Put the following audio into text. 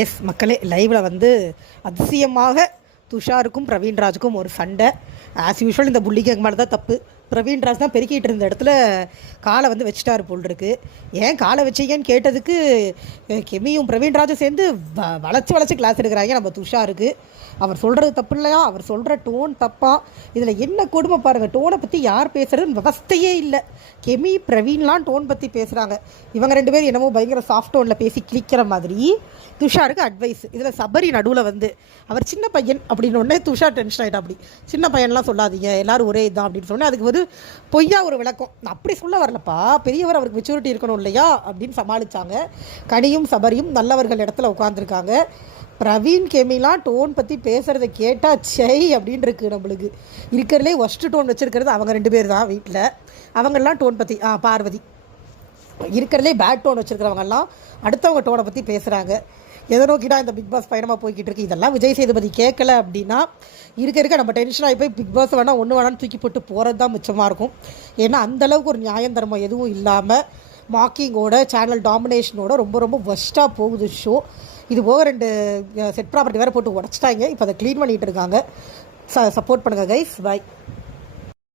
S மக்களே, லைவில் வந்து அதிசயமாக துஷாருக்கும் பிரவீன்ராஜுக்கும் ஒரு சண்டை. ஆஸ் யூஷுவல் இந்த புள்ளி கேங் மேலே தான் தப்பு. பிரவீன்ராஜ் தான் பெருக்கிட்டு இருந்த இடத்துல காலை வந்து வச்சுட்டாரு போல் இருக்கு. ஏன் காலை வச்சிங்கன்னு கேட்டதுக்கு கெமியும் பிரவீன்ராஜும் சேர்ந்து வளைச்சி கிளாஸ் எடுக்கிறாங்க நம்ம துஷாருக்கு. அவர் சொல்கிறது தப்பு இல்லையா, அவர் சொல்கிற டோன் தப்பா. இதில் என்ன கொடுமை பாருங்கள், டோனை பற்றி யார் பேசுகிறதுன்னு விவஸ்தையே இல்லை. கெமி பிரவீன்லாம் டோன் பற்றி பேசுகிறாங்க. இவங்க ரெண்டு பேரும் என்னமோ பயங்கர சாஃப்ட் டோனில் பேசி கிளிக்கிற மாதிரி துஷாருக்கு அட்வைஸ். இதில் சபரி நடுவில் வந்து அவர் சின்ன பையன் அப்படின்னு உடனே துஷார் டென்ஷன் ஆகிட்டா. அப்படி சின்ன பையன்லாம் சொல்லாதீங்க, எல்லோரும் ஒரே இதுதான் அப்படின்னு சொன்னேன். அதுக்கு வந்து பொய்யா ஒரு விளக்கம். அப்படி சொல்ல வரலப்பா, பெரியவர் அவருக்கு மெச்சூரிட்டி இருக்கணும் இல்லையா அப்படின்னு சமாளித்தாங்க. கனியும் சபரியும் நல்லவர்கள் இடத்துல உட்காந்துருக்காங்க. பிரவீன் கெமிலாம் டோன் பற்றி பேசுகிறத கேட்டால் சை அப்படின்னு இருக்குது. நம்மளுக்கு இருக்கிறதுலே ஒஸ்ட்டு டோன் வச்சுருக்கிறது அவங்க ரெண்டு பேர் தான் வீட்டில். அவங்கெல்லாம் டோன் பற்றி பார்வதி இருக்கிறதுலே பேட் டோன் வச்சுருக்கிறவங்கெல்லாம் அடுத்தவங்க டோனை பற்றி பேசுகிறாங்க. எதை நோக்கிட்டா இந்த பிக் பாஸ் பயணமாக போய்கிட்டு இருக்கு. இதெல்லாம் விஜய் சேதுபதி கேட்கல அப்படின்னா இருக்க நம்ம டென்ஷனாகி போய் பிக் பாஸ் வேணால் வேணான்னு தூக்கி போட்டு போகிறது தான் மிச்சமாக இருக்கும். ஏன்னா அந்தளவுக்கு ஒரு நியாயம் தர்மம் எதுவும் இல்லாமல் மாக்கிங்கோட சேனல் டாமினேஷனோட ரொம்ப ரொம்ப ஒஸ்ட்டாக போகுது ஷோ. இது போக 2 செட் ப்ராப்பர்ட்டி வேறு போட்டு உடச்சிட்டாங்க. இப்போ அதை க்ளீன் பண்ணிகிட்டு இருக்காங்க. சப்போர்ட் பண்ணுங்கள் கைஸ். பாய்.